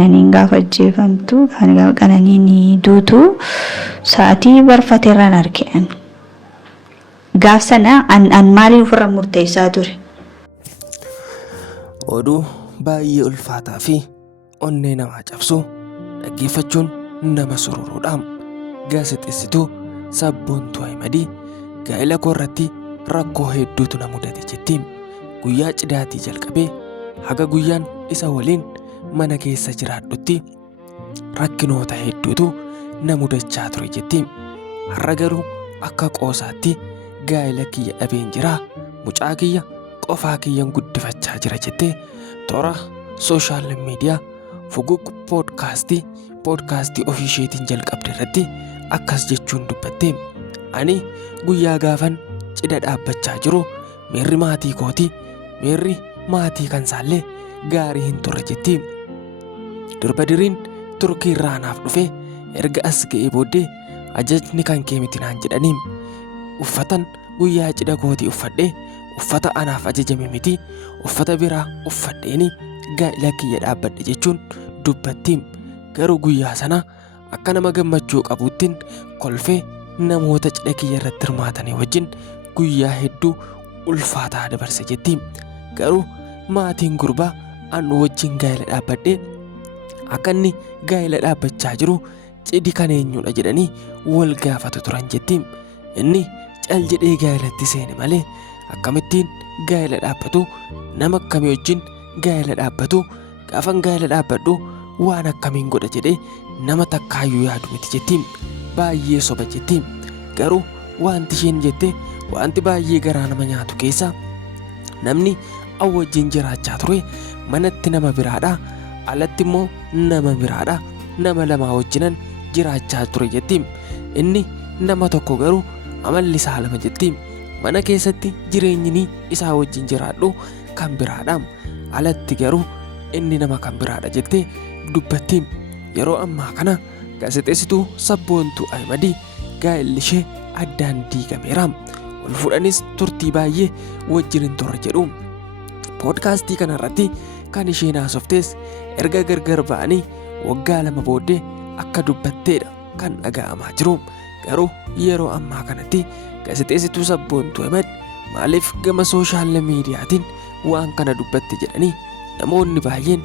qananiin gaafa ajjeefamtu qananiin duutu sa'aatii barfateerraan argeen. Gaaf sana an maaliin ofirra murteessaa ture. Oduu baay'ee ulfaataa fi onnee namaa cabsu dhaggeeffachuun nama sururuudha. Gaazexeessituu Sabboontuu Ahimad gaa'ela koo irratti rakkoo hedduutu na mudate jetti. Guyyaa cidhaatii jalqabee haga guyyaan isa waliin mana keessa jiraadhutti rakkinoota hedduutu na mudachaa ture jetti. Har'a garuu akka qoosaatti gaa'ela kiyya dhabeen jira. Mucaa kiyya qofaa kiyyan guddifachaa jira jettee toora sooshaal miidiyaa Fuguk poodkaastii ofii isheetiin jalqabde irratti akkas jechuun dubbatte. Ani guyyaa gaafan cidha dhaabbachaa jiru miirri maatii kooti, miirri maatii kansaallee gaarii hin turre jetti. Dirbadiriin Turkii irraa naaf dhufe erga as ga'ee booddee ajajni kan kee miti naan jedhaniin uffatan guyyaa cidha kootii uffadhee uffata anaaf ajajame miti uffata biraa uffadheeni gaa'ela kiyya dhaabbadhe jechuun dubbatti. Garuu guyyaa sana akka nama gammachuu qabuuttiin kolfee namoota cidha kiyya irratti hirmaatanii wajjin guyyaa hedduu ulfaataa dabarse jetti. Garuu maatiin gurbaa an wajjin gaa'ela dhaabbadhee akka inni gaa'ela dhaabbachaa jiru cidhi kan eenyudha jedhanii wal gaafatu turan jetti. Inni cal jedhee gaa'elatti seene malee akkamittiin gaa'ela dhaabbatu, nama akkamii wajjin gaa'ela dhaabbatu, gaafan gaa'ela dhaabbadhu waan akkamiin godha jedhee nama takkaayyuu yaadu miti jetti. Baay'ee soba jetti. Garuu wanti isheen jette wanti baay'ee garaa nama nyaatu keessa namni wajjin jiraachaa ture manatti nama biraadha, alatti immoo nama biraadha, nama lamaa wajjinan jiraachaa ture jetti. Inni nama tokko garuu amalli isaa lama jetti. Mana keessatti jireenyi isaa wajjin jiraadhu kan biraadha, alatti garuu inni nama kan biraadha jettee dubbatti. Yeroo ammaa kana gaazexeessituu Sabboontuu Ahimad gaa'elli ishee addaan diigameera. Wal fuudhanis turtii baay'ee wajjin hin turre jedhu. Poodkaastii kanarratti kan isheen haasoftes erga gargar ba'anii waggaa 2 booddee akka dubbatteedha kan dhaga'amaa jiru. Garuu yeroo ammaa kanatti gaazexeessituu Sabboontuu Ahimad maaliif gama sooshaal miidiyaatiin waan kana dubbatte jedhanii namoonni baay'een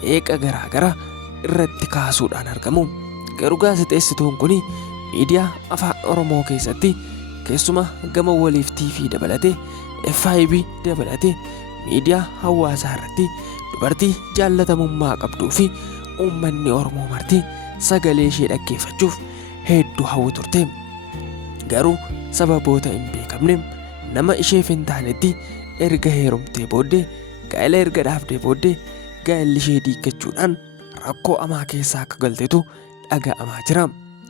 qeeqa garaagaraa irratti kaasuudhaan argamu. Garuu gaazexeessituun kun miidiyaa afaan Oromoo keessatti keessumaa gama waliif TV dabalatee FIB dabalatee miidiyaa hawaasaa irratti dubartii jaallatamummaa qabduu fi uummanni Oromoo marti sagalee ishee dhaggeeffachuuf hedduu hawwu turte. Garuu sababoota hin beekamne nama isheef hin taanetti erga heerumtee booddee gaa'ela erga dhaabdee booddee gaa'elli ishee diigachuudhaan rakkoo amaa keessaa akka galteetu dhaga'amaa jira.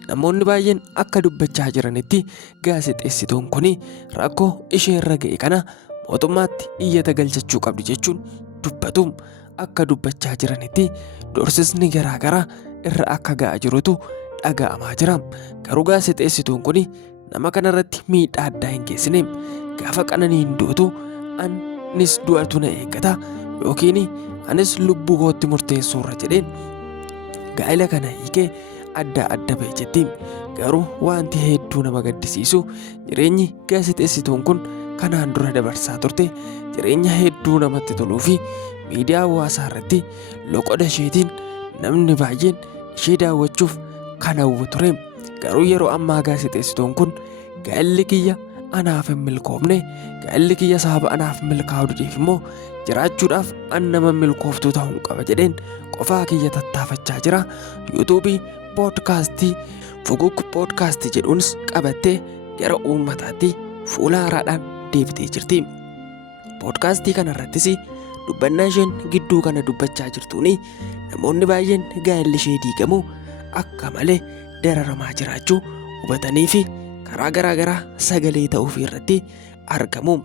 Namoonni baay'een akka dubbachaa jiranitti gaazexeessituun kun rakkoo ishee irra ga'e kana mootummaatti iyyata galchachuu qabdi jechuun dubbatu. Akka dubbachaa jiranitti doorsisni garaagaraa irra akka ga'aa jirutu dhaga'amaa jira. Garuu gaazexeessituun kun nama kanarratti miidhaa addaa hin geessine. Gaafa qananiin duutu anis du'atu na eeggata yookiin anis lubbuu kootti murteessuu irra jedheen gaa'ela kana hiikee adda ba'e jetti. Garuu wanti hedduu nama gaddisiisu jireenyi gaazexeessituun kun kanaan dura dabarsaa turte jireenya hedduu namatti toluu fi miidiyaa hawaasaa irratti loqoda isheetiin namni baay'een ishee daawwachuuf kan hawwu ture. Garuu yeroo ammaa gaazexeessituun kun gaa'elli kiyya anaaf hin milkoofne, gaa'elli kiyya sababa anaaf milkaa'uu dideef immoo jiraachuudhaaf an nama milkooftuu ta'uu qaba jedheen qofaa kiyya tattaafachaa jira. yuutuubii poodkaastii Fuguk poodkaastii jedhuunis qabattee gara uummataatti fuula haaraadhaan deebitee jirti. Poodkaastii kanarrattis dubbannaa isheen gidduu kana dubbachaa jirtuun namoonni baay'een gaa'elli ishee diigamu akka malee dararamaa jiraachuu hubatanii fi karaa garaagaraa sagalee ta'uuf irratti argamu.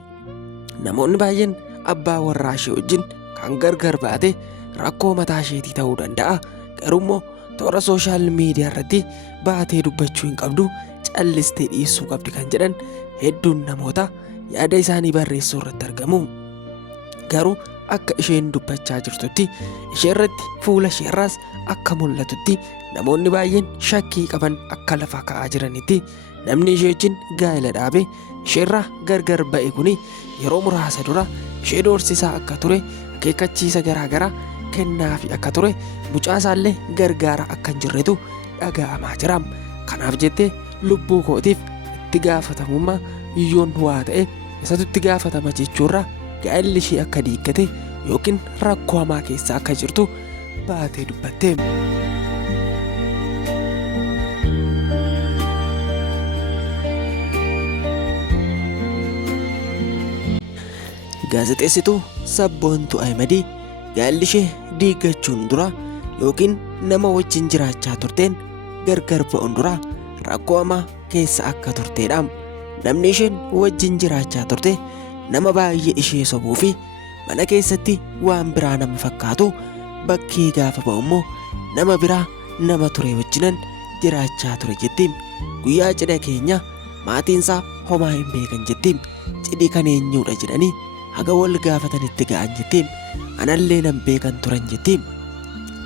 Namoonni baay'een abbaa warraa ishee wajjin kan gargar baate rakkoo mataa isheetii ta'uu danda'a. Garuu immoo toora sooshaal miidiyaa irratti baatee dubbachuu hin qabdu, callistee dhiyeessuu qabdi kan jedhan hedduun namoota yaada isaanii barreessuu irratti argamu. Garuu akka isheen dubbachaa jirtutti ishee irratti fuula ishee irraas akka mul'atutti namoonni baay'een shakkii qaban akka lafa ka'aa jiranitti namni ishee wajjin gaa'ela dhaabe ishee irraa gargar ba'e kuni yeroo muraasa dura ishee doorsisaa akka ture akeekkachiisa garaagaraa kennaafi akka ture mucaa isaallee gargaara akka hin jirretu dhaga'amaa jira. Kanaaf jettee lubbuu kootiif itti gaafatamummaa yoon waa ta'e isatu itti gaafatama jechuurraa gaa'elli ishee akka diiggate yookiin rakkoo hamaa keessa akka jirtu baatee dubbatte. Gaazexeessituu Sabboontuu Ahimedii gaa'elli ishee diiggachuun dura yookiin nama wajjin jiraachaa turteen gargar ba'uun dura rakkoo hamaa keessa akka turteedha. Namni isheen wajjin jiraachaa turte nama baay'ee ishee sobuu fi mana keessatti waan biraa nama fakkaatu bakkee gaafa ba'u immoo nama biraa nama ture wajjinan jiraachaa ture jetti. Guyyaa cidha keenya maatiinsaa homaa hin beekan jetti. Cidhi kan eenyuudha jedhanii haga wal gaafatanitti ga'an jetti. Anallee nan beekan turan jetti.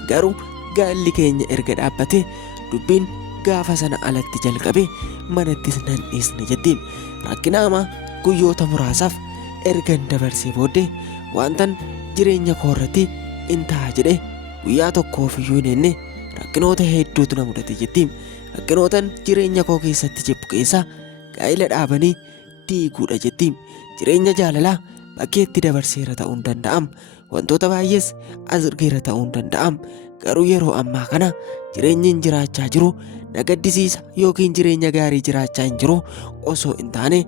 Garuu gaa'elli keenya erga dhaabbate dubbiin gaafa sana alatti jalqabe manattis nan dhiisne jetti. Rakkina hamaa guyyoota muraasaaf ergan dabarsee booddee wantan jireenya koo irratti in ta'a jedhe guyyaa tokkoof iyyuu hin enne rakkinoota hedduutu na mudate jetti. Rakkinootan jireenya koo keessatti jibbu keessa gaa'ela dhaabanii diiguudha jetti. Jireenya jaalalaa bakkeetti dabarseera ta'uu hin danda'am. Wantoota baay'ees asirgeera ta'uu hin danda'am. Garuu yeroo ammaa kana jireenyi jiraachaa jiru na gaddisiisa yookiin jireenya gaarii jiraachaa hin jiru osoo hin taane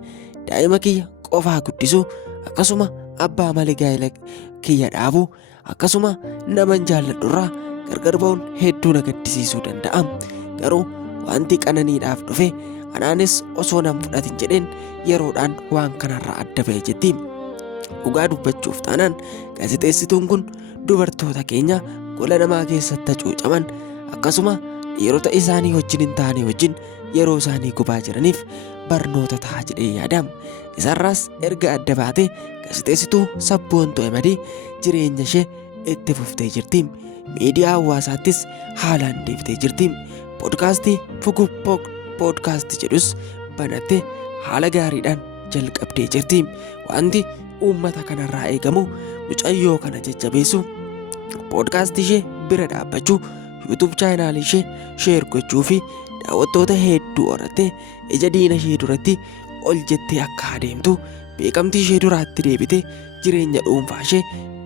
daa'ima kiyya qofaa guddisu akkasuma abbaa malee gaa'ela kiyya dhaabu akkasuma naman jaalladhurraa gargar ba'uun hedduu na gaddisiisuu danda'a. Garuu wanti qananiidhaaf dhufe anaanis osoo nan fudhatin jedheen yeroodhaan waan kanarraa adda ba'e jetti. Dhugaa dubbachuuf taanaan gaazexeessituun kun dubartoota keenya gola namaa keessatti hacuucaman akkasuma dhiirota isaanii wajjin hin taane wajjin yeroo isaanii gubaa jiraniif barnoota ta'a jedhee yaadama. Isarraas erga adda baate gaazexeessituu Sabboontuu Ahimedii jireenya ishee itti fuftee jirti. Miidiyaa hawaasaattis haalaan deebi'tee jirti. Poodkaastii Fuguu Poodkaastii jedhus banattee haala gaariidhaan jalqabdee jirti. Wanti uummata kanarraa eegamu mucayyoo kana jajjabeessu poodkaastii ishee bira dhaabbachuu yuutuub chaanaalii ishee sheer gochuu fi daawwattoota hedduu horattee ija diina ishee duratti ol jettee akka adeemtu beekamtii ishee duraatti deebite jireenya dhuunfaa ishee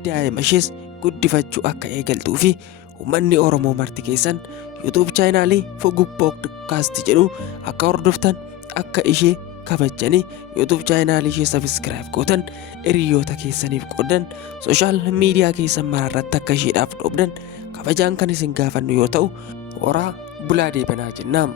daa'ima ishees guddifachuu akka eegaltuu fi uummanni Oromoo marti keessan yuutuub chaanaalii Fuguu Poodkaastii jedhu akka hordoftan akka ishee kabajanii yuutuub chaanaalii ishee sabiskiraayib gootan hiriyoota keessaniif qoodan sooshaal miidiyaa keessan maraarratti akka isheedhaaf dhoobdan kabajaan kan isin gaafannu yoo ta'u horaa bulaa deebanaa jennaan.